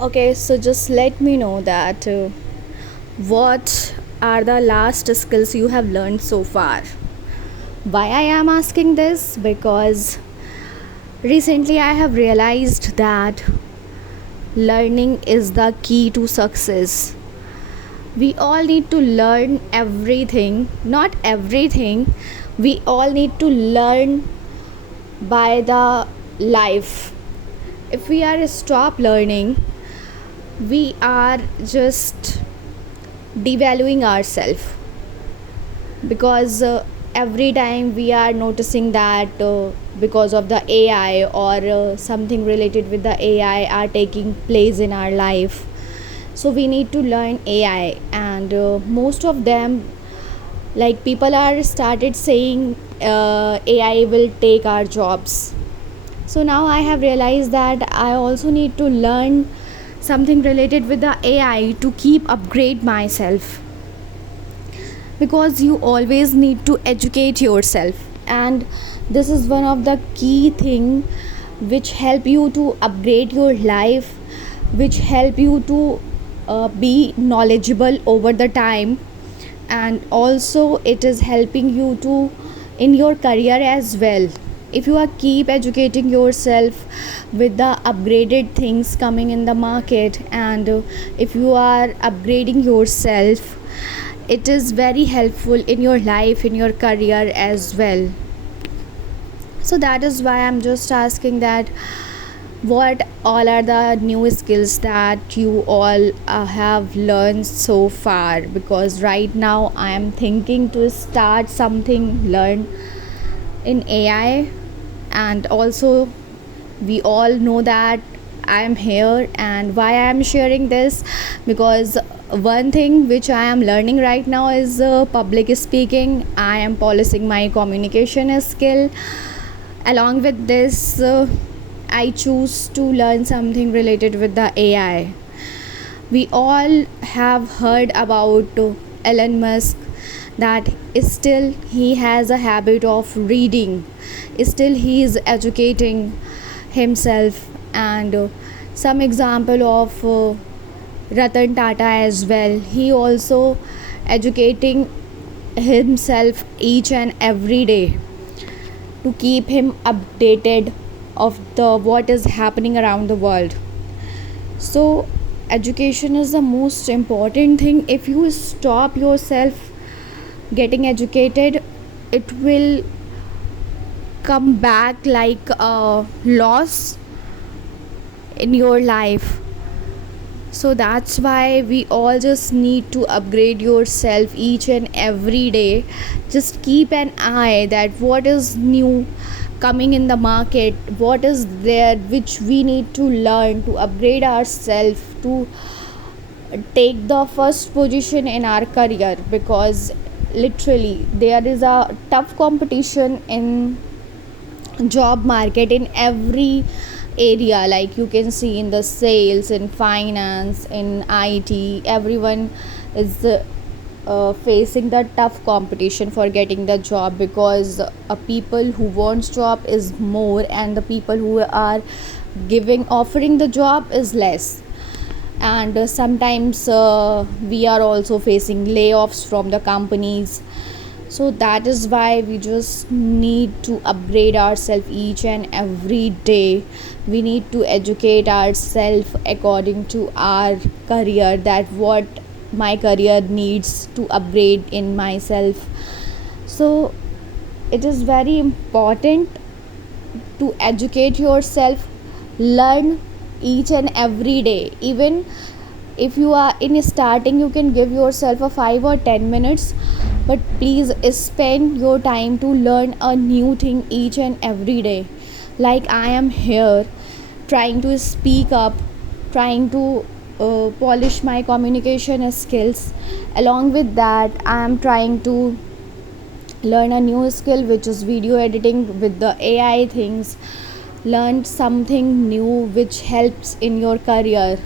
Okay, so just let me know that what are the last skills you have learned so far. Why I am asking this? Because recently I have realized that learning is the key to success. We all need to learn everything, not everything. We all need to learn by the life. If we are stop learning, we are just devaluing ourselves because every time we are noticing that because of the AI or something related with the AI are taking place in our life, so we need to learn AI. And most of them, like, people are started saying AI will take our jobs. So now I have realized that I also need to learn something related with the AI to keep upgrade myself, because you always need to educate yourself, and this is one of the key thing which help you to upgrade your life, which help you to be knowledgeable over the time. And also it is helping you to in your career as well. If you are keep educating yourself with the upgraded things coming in the market, and if you are upgrading yourself, it is very helpful in your life, in your career as well. So that is why I'm just asking that what all are the new skills that you all have learned so far, because right now I am thinking to start something learn in AI. And also we all know that I am here, and why I am sharing this, because one thing which I am learning right now is public speaking. I am polishing my communication skill. Along with this, I choose to learn something related with the AI. We all have heard about Elon Musk, that still he has a habit of reading, still he is educating himself. And some example of Ratan Tata as well, he also educating himself each and every day to keep him updated of the what is happening around the world. So education is the most important thing. If you stop yourself getting educated, it will come back like a loss in your life. So that's why we all just need to upgrade yourself each and every day. Just keep an eye that what is new coming in the market, what is there which we need to learn to upgrade ourselves to take the first position in our career. Because literally there is a tough competition in job market in every area, like you can see in the sales, in finance, in IT, everyone is facing the tough competition for getting the job, because people who wants job is more and the people who are giving offering the job is less. And sometimes we are also facing layoffs from the companies. So that is why we just need to upgrade ourselves each and every day. We need to educate ourselves according to our career, that what my career needs to upgrade in myself. So it is very important to educate yourself, learn each and every day. Even if you are in starting, you can give yourself a 5 or 10 minutes, but please spend your time to learn a new thing each and every day. Like I am here trying to speak up, trying to polish my communication skills. Along with that, I am trying to learn a new skill which is video editing with the AI things. Learn something new which helps in your career.